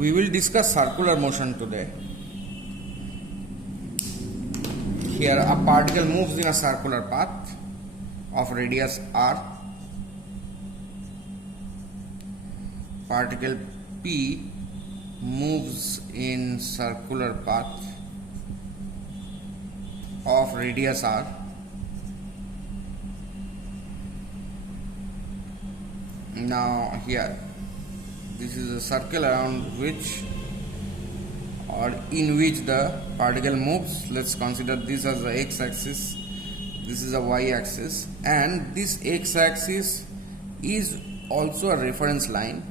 We will discuss circular motion today. Here a particle moves in a circular path of radius r. Particle P moves in circular path of radius r. Now here this is a circle around which or in which the particle moves. Let's consider this as the x-axis, this is a y-axis, and this x-axis is also a reference line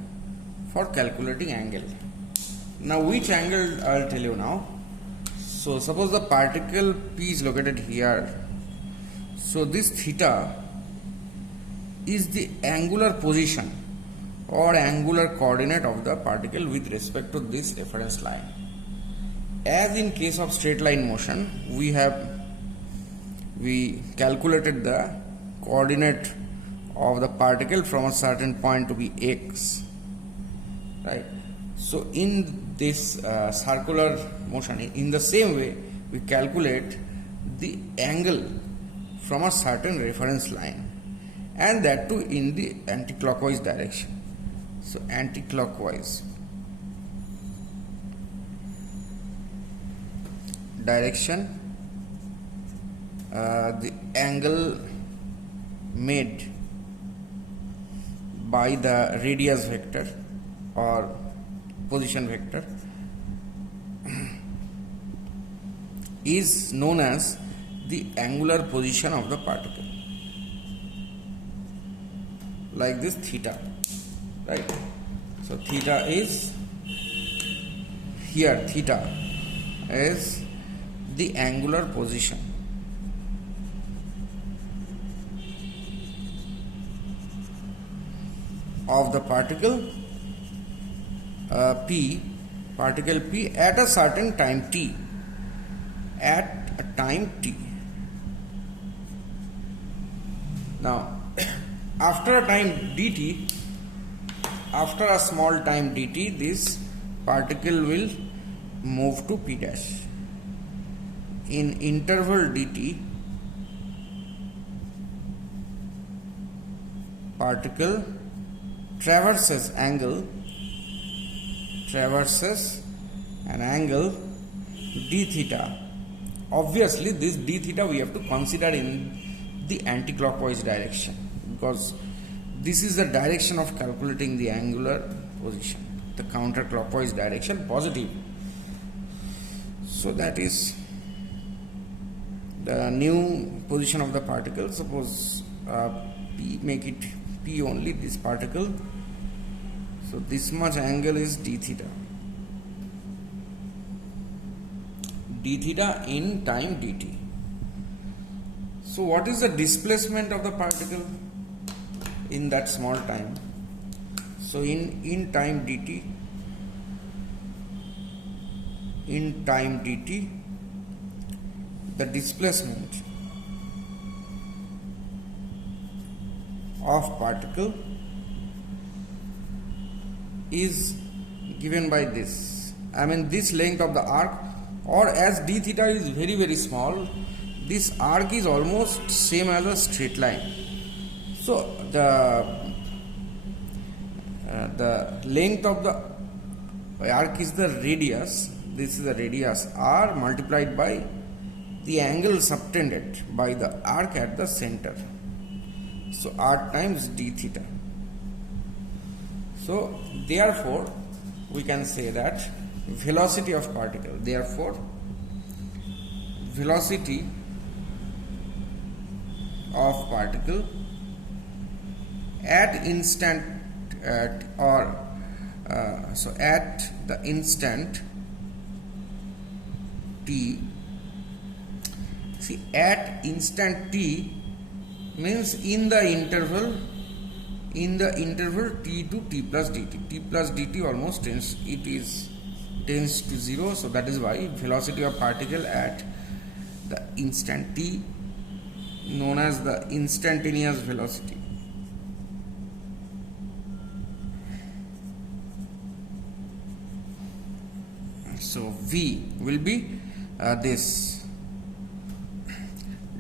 for calculating angle. Now which angle I'll tell you now. So suppose the particle P is located here. So this theta is the angular position or angular coordinate of the particle with respect to this reference line. As in case of straight line motion, we calculated the coordinate of the particle from a certain point to be x, right? So in this circular motion, in the same way we calculate the angle from a certain reference line, and that too in the anti-clockwise direction. So anti-clockwise direction, the angle made by the radius vector or position vector is known as the angular position of the particle, like this theta, right? So theta is here, theta is the angular position of the particle particle P at a certain time t, at a time t. Now after a time dt, after a small time dt, this particle will move to P dash. In interval dt, particle traverses an angle d theta. Obviously this d theta we have to consider in the anti-clockwise direction, because this is the direction of calculating the angular position, the counterclockwise direction, positive. So that is the new position of the particle. Suppose P, make it P only, this particle. So this much angle is d theta in time dt. So what is the displacement of the particle in that small time? So in time dt, the displacement of particle is given by this. I mean this length of the arc, or as d theta is very very small, this arc is almost same as a straight line. So the length of the arc is the radius. This is the radius r multiplied by the angle subtended by the arc at the center. So r times d theta. So therefore we can say that velocity of particle, therefore velocity of particle at instant at the instant t. See, at instant t means in the interval t to t plus dt almost tends to 0. So that is why velocity of particle at the instant t, known as the instantaneous velocity. So V will be this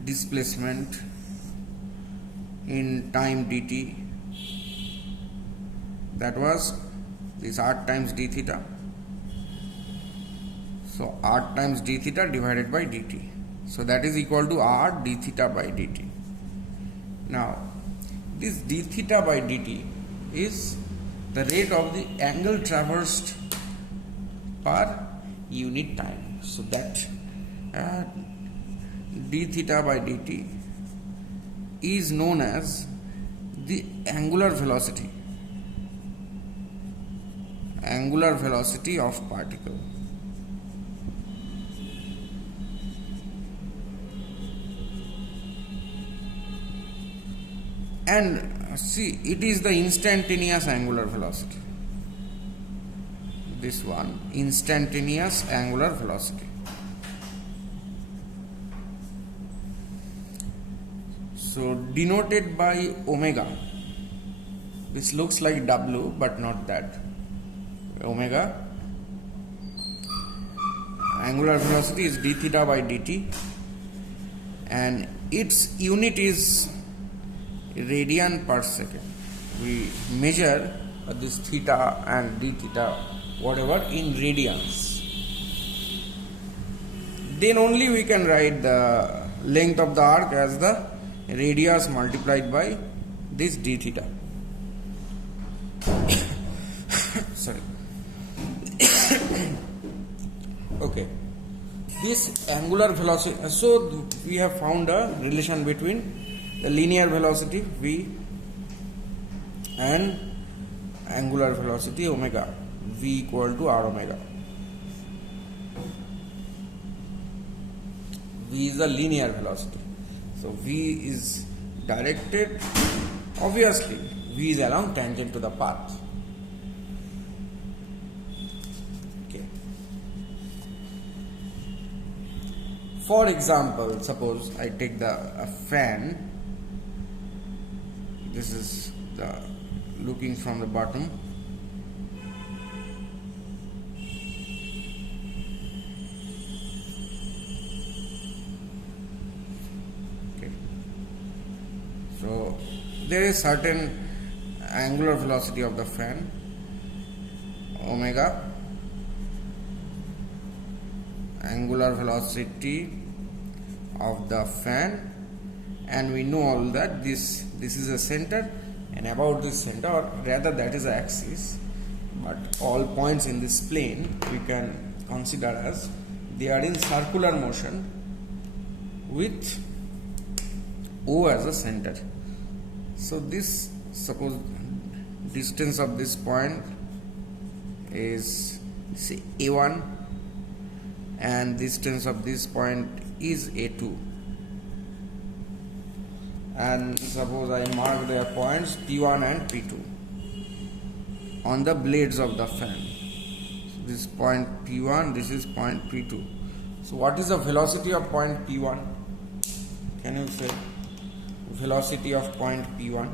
displacement in time dt, that was this r times d theta. So r times d theta divided by dt, so that is equal to r d theta by dt. Now this d theta by dt is the rate of the angle traversed per unit time. So that d theta by dt is known as the angular velocity of particle. And see, it is the instantaneous angular velocity. This one, instantaneous angular velocity. So denoted by omega. This looks like W but not that. Omega. Angular velocity is d theta by dt, and its unit is radian per second. We measure this theta and d theta whatever in radians. Then only we can write the length of the arc as the radius multiplied by this d theta. Sorry. Okay. This angular velocity, so we have found a relation between the linear velocity v and angular velocity omega, v equal to r omega. V is the linear velocity, so v is directed, obviously v is along tangent to the path. Okay. For example, suppose I take a fan. This is the looking from the bottom. Okay. So there is certain angular velocity of the fan, omega, angular velocity of the fan, and we know all that this is a center, and about this center, or rather that is the axis, but all points in this plane we can consider as they are in circular motion with O as a center. So this, suppose distance of this point is say A1 and distance of this point is A2, and suppose I mark their points P1 and P2 on the blades of the fan. So this point P1, this is point P2. So what is the velocity of point P1? Can you say velocity of point P1?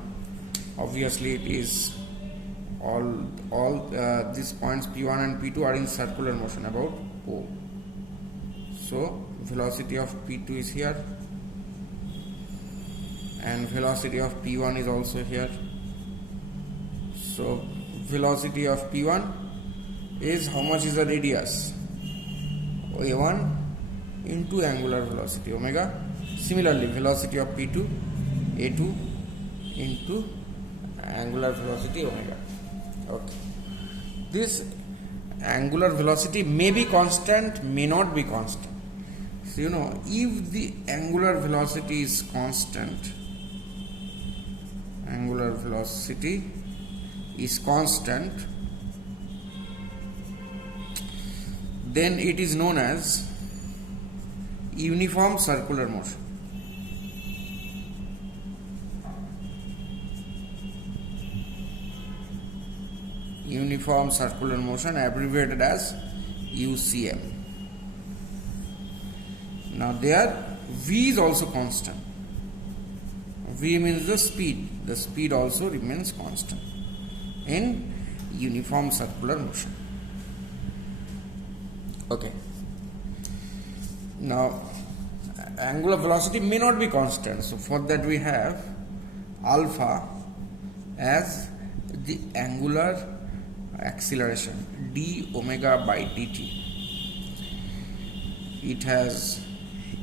Obviously it is all these points P1 and P2 are in circular motion about O. So velocity of P2 is here, and velocity of P1 is also here. So velocity of P1 is how much is the radius? A1 into angular velocity omega. Similarly, velocity of P2, A2 into angular velocity omega. Okay. This angular velocity may be constant, may not be constant. So you know, if the angular velocity is constant, then it is known as uniform circular motion. Uniform circular motion, abbreviated as UCM. Now there V is also constant. V means the speed. The speed also remains constant in uniform circular motion. Okay. Now, angular velocity may not be constant, so for that we have alpha as the angular acceleration d omega by dt. It has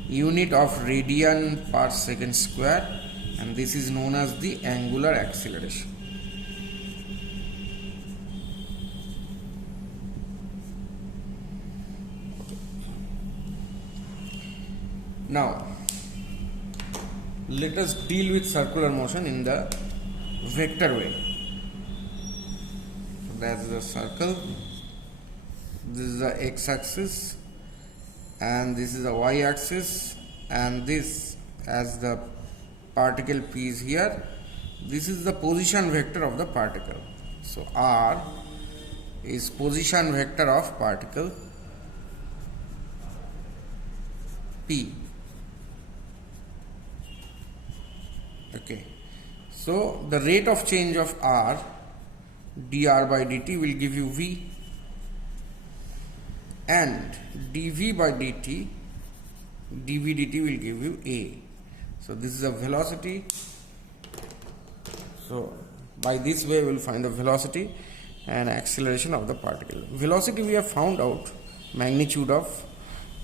unit of radian per second square, and this is known as the angular acceleration. Now, let us deal with circular motion in the vector way. That's the circle. This is the x-axis, and this is the y-axis, and this, as the particle p is here, this is the position vector of the particle. So r is position vector of particle p. Okay, so the rate of change of r dr by dt will give you v, and dv by dt dv dt will give you a. So this is a velocity. So by this way we will find the velocity and acceleration of the particle. Velocity we have found out, magnitude of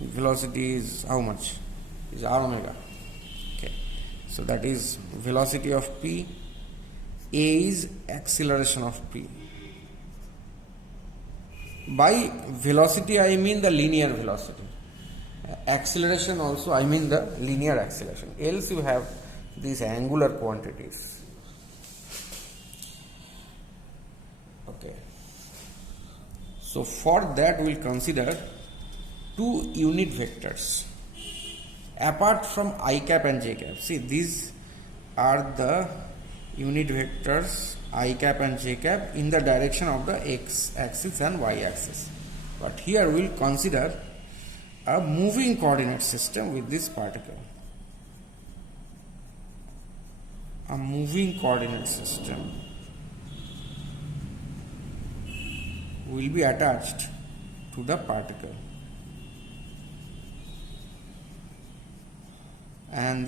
velocity is how much? Is r omega. Okay, so that is velocity of p. A is acceleration of p. By velocity I mean the linear velocity. Acceleration also I mean the linear acceleration. Else you have these angular quantities. Okay. So for that we will consider two unit vectors apart from I cap and j cap. See, these are the unit vectors I cap and j cap in the direction of the x axis and y axis. But here we will consider a moving coordinate system with this particle. A moving coordinate system will be attached to the particle, and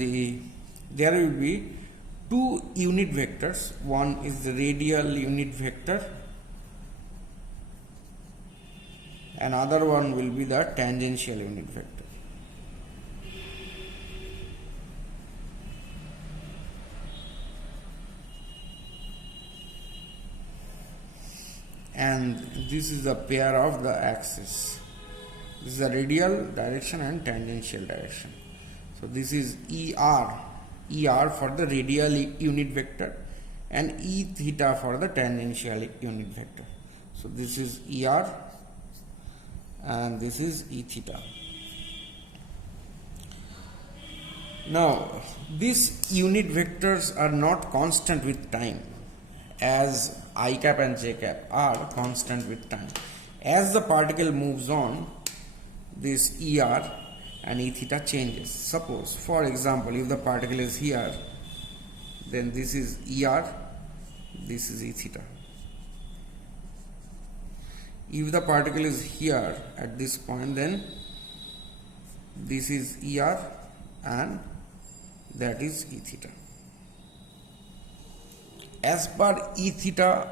there will be two unit vectors. One is the radial unit vector, another one will be the tangential unit vector. And this is the pair of the axis. This is the radial direction and tangential direction. So this is ER for the radial unit vector and E theta for the tangential unit vector. So this is ER and this is E theta. Now these unit vectors are not constant with time, as I cap and j cap are constant with time. As the particle moves on, this ER and E theta changes. Suppose, for example, if the particle is here, then this is ER, this is E theta. If the particle is here at this point, then this is ER and that is E theta. As per E theta,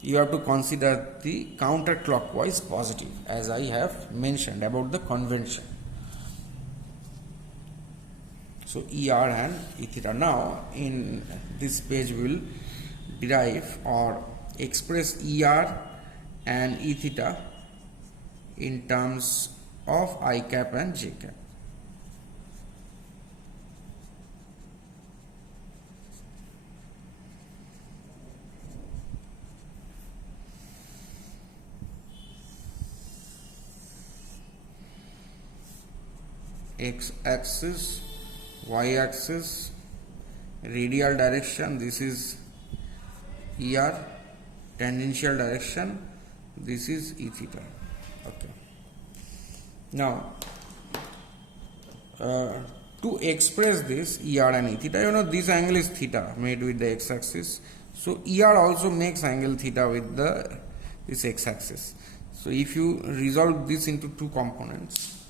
you have to consider the counterclockwise positive, as I have mentioned about the convention. So ER and E theta. Now in this page we will derive or express ER and E theta in terms of I cap and j cap. X axis, y axis, radial direction, this is ER, tangential direction, this is E theta. Okay. Now to express this ER and E theta, you know this angle is theta made with the x axis, so ER also makes angle theta with this x axis. So if you resolve this into two components,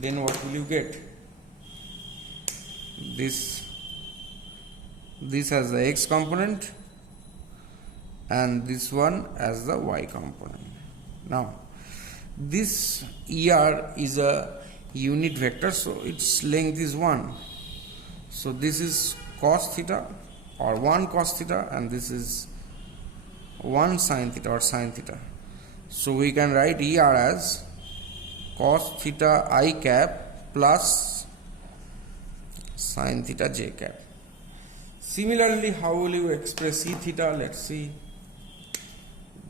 then what will you get? This has the x component and this one as the y component. Now this ER is a unit vector, so its length is 1. So this is cos theta or 1 cos theta, and this is 1 sin theta or sin theta. So we can write ER as cos theta I cap plus sin theta j cap. Similarly, how will you express E theta? Let's see.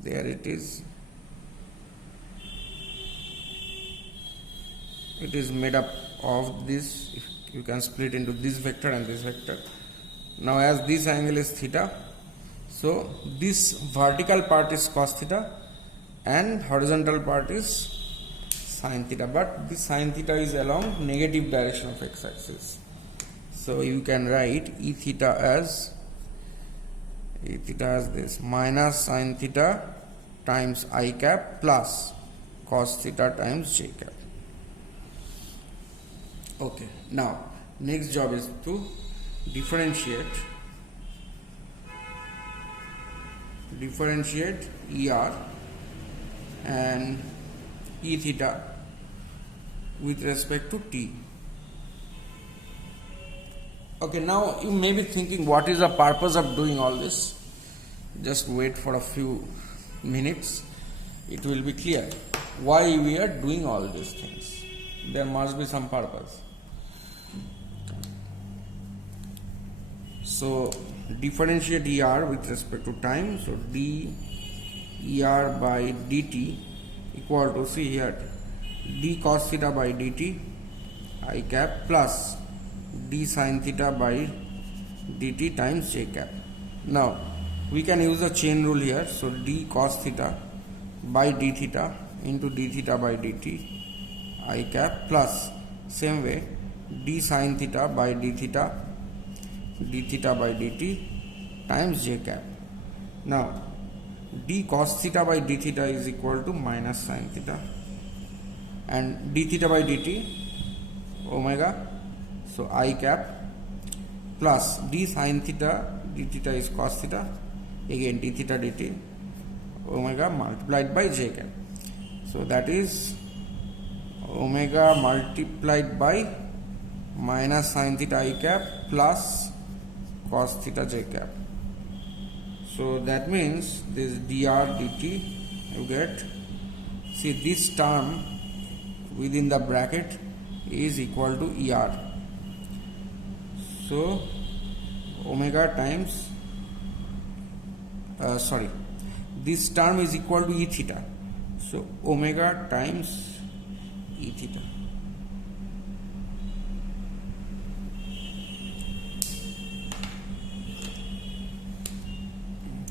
There it is. It is made up of this. If you can split into this vector and this vector. Now as this angle is theta, so this vertical part is cos theta and horizontal part is sin theta, but this sin theta is along negative direction of x axis. So you can write E theta as this minus sin theta times I cap plus cos theta times j cap. Okay, now next job is to differentiate ER and E theta with respect to t. Okay, now you may be thinking, what is the purpose of doing all this? Just wait for a few minutes, it will be clear why we are doing all these things. There must be some purpose. So differentiate ER with respect to time. So d ER by dt equal to, see here, d cos theta by dt I cap plus d sin theta by dt times j cap. Now we can use the chain rule here. So d cos theta by d theta into d theta by dt I cap plus, same way, d sin theta by d theta by dt times j cap. Now d cos theta by d theta is equal to minus sin theta, and d theta by dt omega, so I cap plus d sin theta, d theta is cos theta, again d theta dt omega multiplied by j cap. So that is omega multiplied by minus sin theta I cap plus cos theta j cap. So that means this dr dt, you get, see, this term within the bracket is equal to ER. So omega times this term is equal to E theta. So omega times E theta.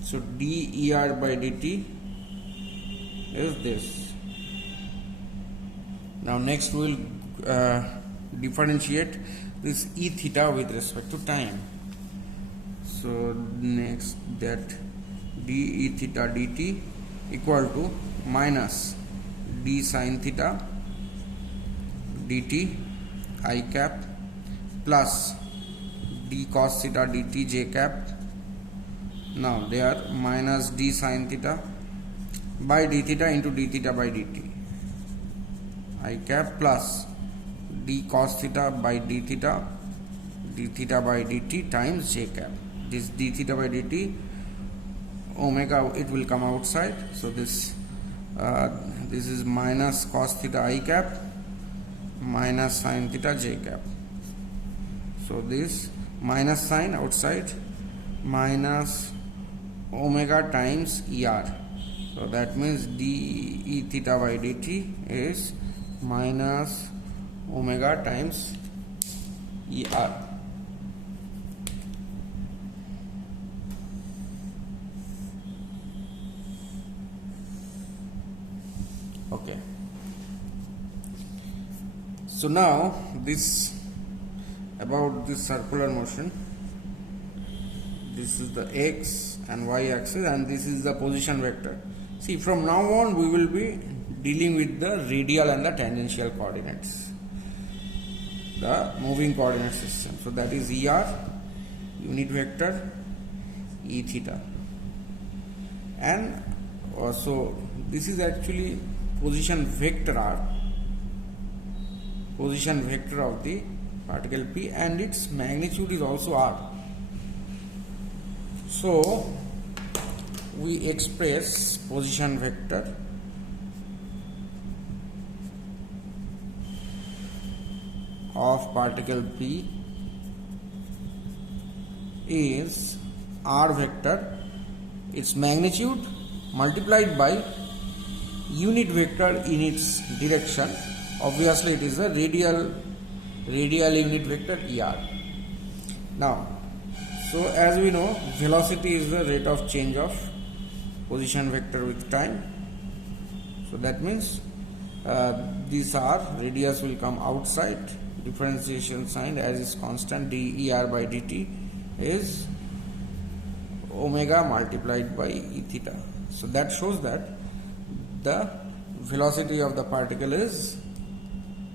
So dER by dt is this. Now next we will differentiate this E theta with respect to time. So next, that d E theta dt equal to minus d sin theta dt I cap plus d cos theta dt j cap. Now they are minus d sin theta by d theta into d theta by dt I cap plus d cos theta by d theta by dt times j cap. This d theta by dt omega, it will come outside. So this is minus cos theta I cap minus sin theta j cap. So this minus sign outside, minus omega times ER. So that means d E theta by dt is minus omega times ER. Okay. So now this, about this circular motion, this is the x and y axis and this is the position vector. See, from now on we will be dealing with the radial and the tangential coordinates, the moving coordinate system. So that is ER, unit vector, E theta. And also this is actually position vector R, position vector of the particle P, and its magnitude is also R. So we express position vector of particle P is R vector, its magnitude multiplied by unit vector in its direction. Obviously it is a radial unit vector ER. Now, so as we know, velocity is the rate of change of position vector with time. So that means this R, radius will come outside, differentiation sign as is constant, dER by dt is omega multiplied by E theta. So that shows that the velocity of the particle is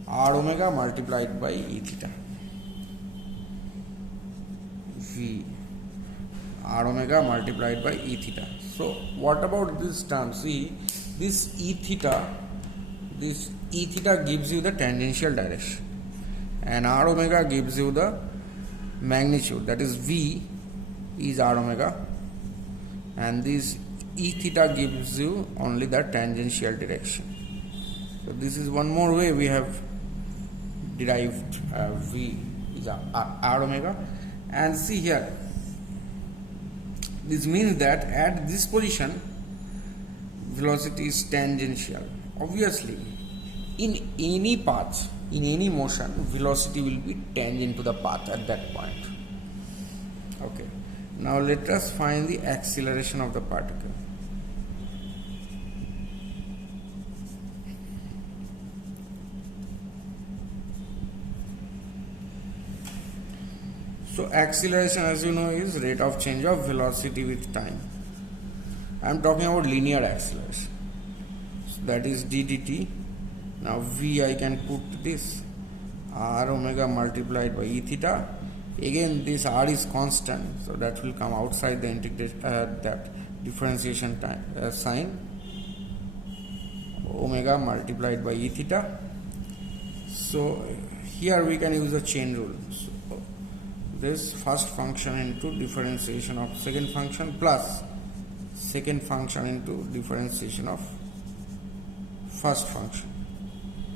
R omega multiplied by E theta. V R omega multiplied by E theta. So what about this term? See, this E theta gives you the tangential direction, and R omega gives you the magnitude, that is V is R omega, and this E theta gives you only the tangential direction. So this is one more way we have derived V is R omega. And see here, this means that at this position velocity is tangential. Obviously in any path, in any motion, velocity will be tangent to the path at that point. Okay, now let us find the acceleration of the particle. So acceleration, as you know, is rate of change of velocity with time. I am talking about linear acceleration. So that is d dt. Now V, I can put this R omega multiplied by E theta. Again this R is constant, so that will come outside the integration, that differentiation time, sign, omega multiplied by E theta. So here we can use a chain rule. So this first function into differentiation of second function plus second function into differentiation of first function.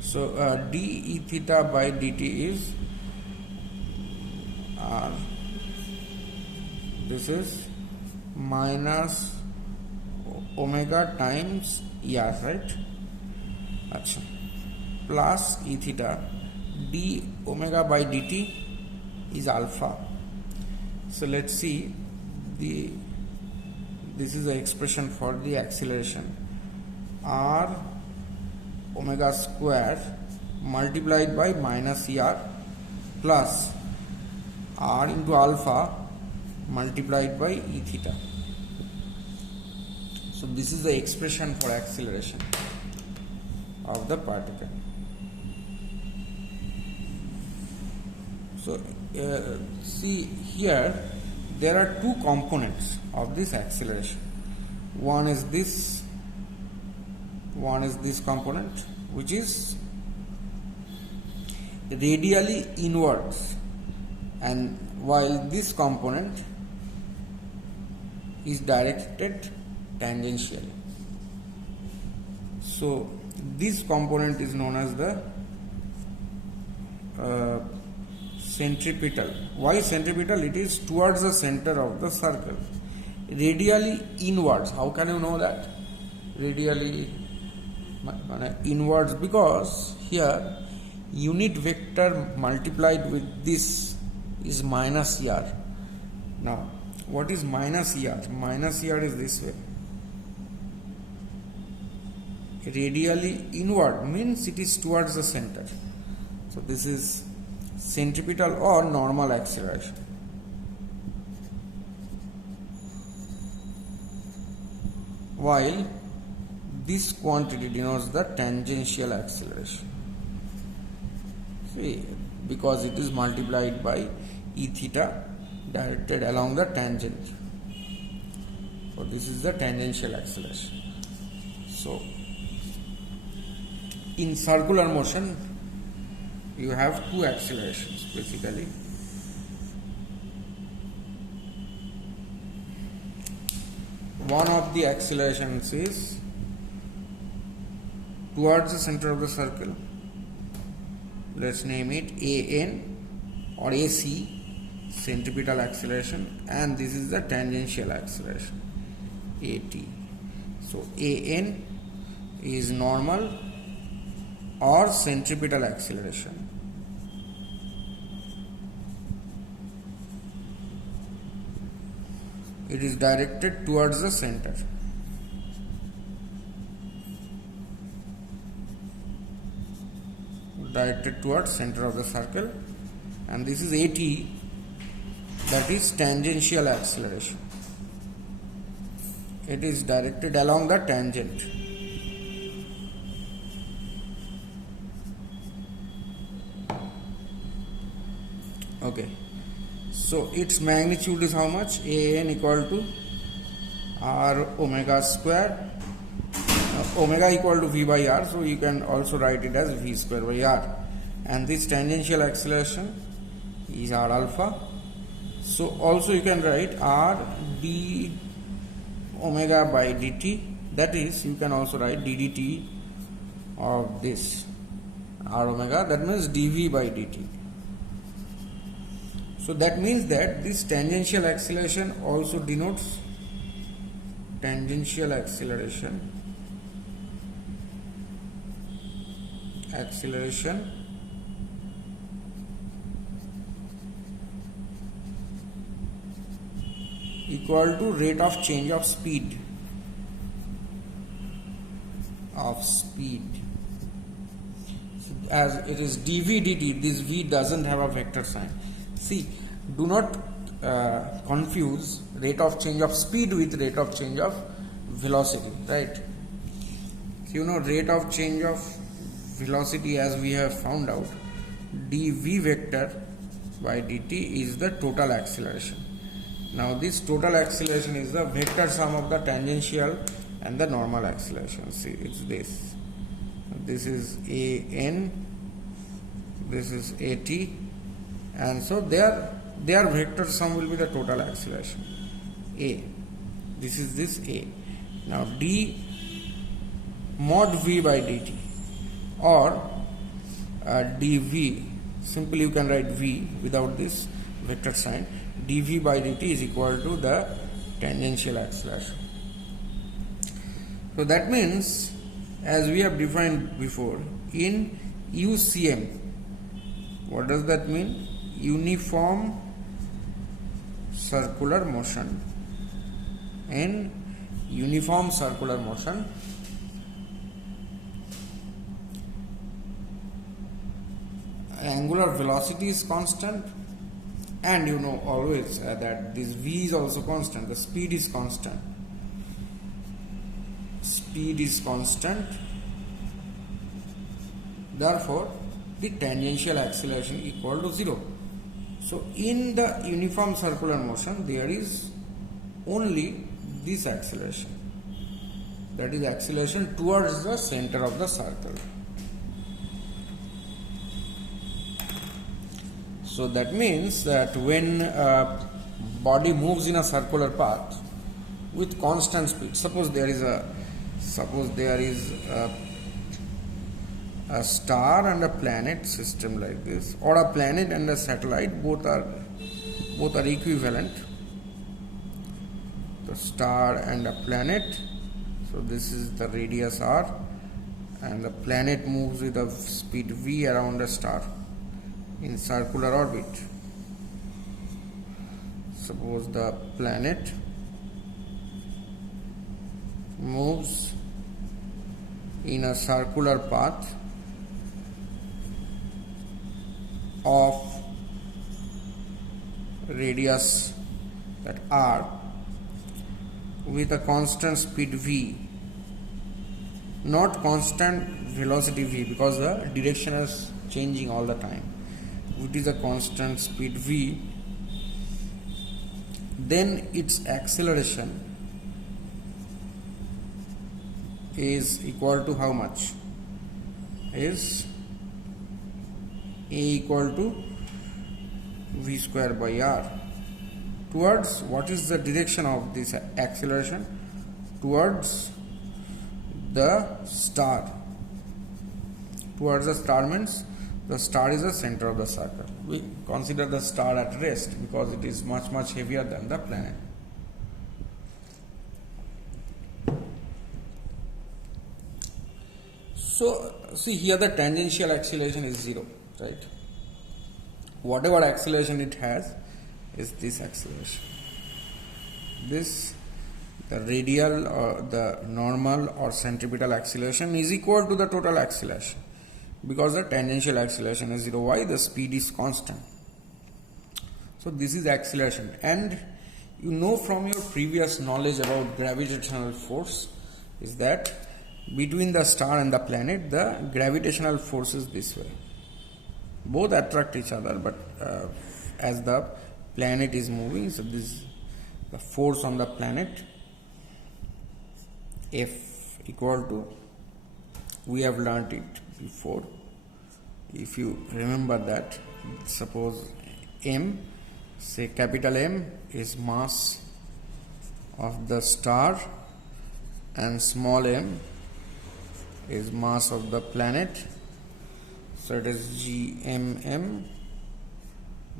So d E theta by dt is R, this is minus omega times ER, right? Achha. Plus E theta d omega by dt is alpha. So let's see, this is the expression for the acceleration, R omega square multiplied by minus ER plus R into alpha multiplied by E theta. So this is the expression for acceleration of the particle. So see here, there are two components of this acceleration. One is this component, which is radially inwards, and while this component is directed tangentially. So this component is known as the centripetal. Why centripetal? It is towards the center of the circle. Radially inwards. How can you know that? Radially inwards, because here unit vector multiplied with this is minus ER. Now what is minus ER? Minus ER is this way. Radially inward means it is towards the center. So this is centripetal or normal acceleration. While this quantity denotes the tangential acceleration. See, because it is multiplied by e theta directed along the tangent. So this is the tangential acceleration. So in circular motion you have two accelerations basically. One of the accelerations is towards the center of the circle. Let's name it AN or AC, centripetal acceleration, and this is the tangential acceleration, AT. So AN is normal or centripetal acceleration. It is directed towards the center. Directed towards center of the circle, and this is AT, that is tangential acceleration. It is directed along the tangent. Okay, so its magnitude is how much? AN equal to R omega square, omega equal to V by R, so you can also write it as V square by R, and this tangential acceleration is R alpha. So also you can write R d omega by dt, that is you can also write ddt of this R omega, that means dV by dt. So that means that this tangential acceleration also denotes tangential acceleration equal to rate of change of speed as it is dv dt. This v doesn't have a vector sign. See, do not confuse rate of change of speed with rate of change of velocity, right? So you know rate of change of velocity, as we have found out, dv vector by dt is the total acceleration. Now this total acceleration is the vector sum of the tangential and the normal acceleration. See, it's this. This is AN, this is AT, and so their vector sum will be the total acceleration A. This is this A. Now d mod v by dt or dv, simply you can write v without this vector sign, dv by dt is equal to the tangential acceleration. So that means, as we have defined before, in UCM, what does that mean? Uniform circular motion. In uniform circular motion, angular velocity is constant, and you know always that this v is also constant, the speed is constant. Speed is constant, therefore the tangential acceleration equal to 0. So in the uniform circular motion there is only this acceleration, that is acceleration towards the center of the circle. So that means that when a body moves in a circular path with constant speed, suppose there is a star and a planet system like this, or a planet and a satellite, both are equivalent, the star and a planet. So this is the radius r, and the planet moves with a speed v around the star in circular orbit. Suppose the planet moves in a circular path of radius, that r, with a constant speed v, not constant velocity v, because the direction is changing all the time. It is a constant speed v, then its acceleration is equal to how much? Is a equal to v square by r. Towards what is the direction of this acceleration? Towards the star. Towards the star means the star is the center of the circle. We consider the star at rest because it is much heavier than the planet. So see here, the tangential acceleration is 0, right? Whatever acceleration it has is this acceleration. This, the radial or the normal or centripetal acceleration is equal to the total acceleration, because the tangential acceleration is 0. Why? The speed is constant. So this is acceleration, and you know from your previous knowledge about gravitational force is that between the star and the planet, the gravitational force is this way. Both attract each other, but as the planet is moving, so this the force on the planet, F equal to, we have learnt it before, if you remember that. Suppose M, say capital M is mass of the star and small m is mass of the planet, so it is gmm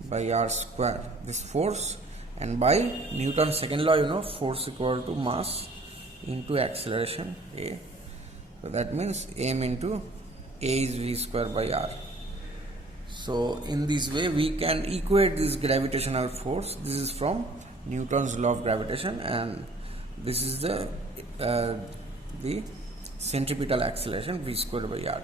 by r square, this force. And by Newton's second law, you know, force equal to mass into acceleration a, so that means m into a is v square by r. So in this way we can equate this gravitational force. This is from Newton's law of gravitation, and this is the centripetal acceleration v square by r.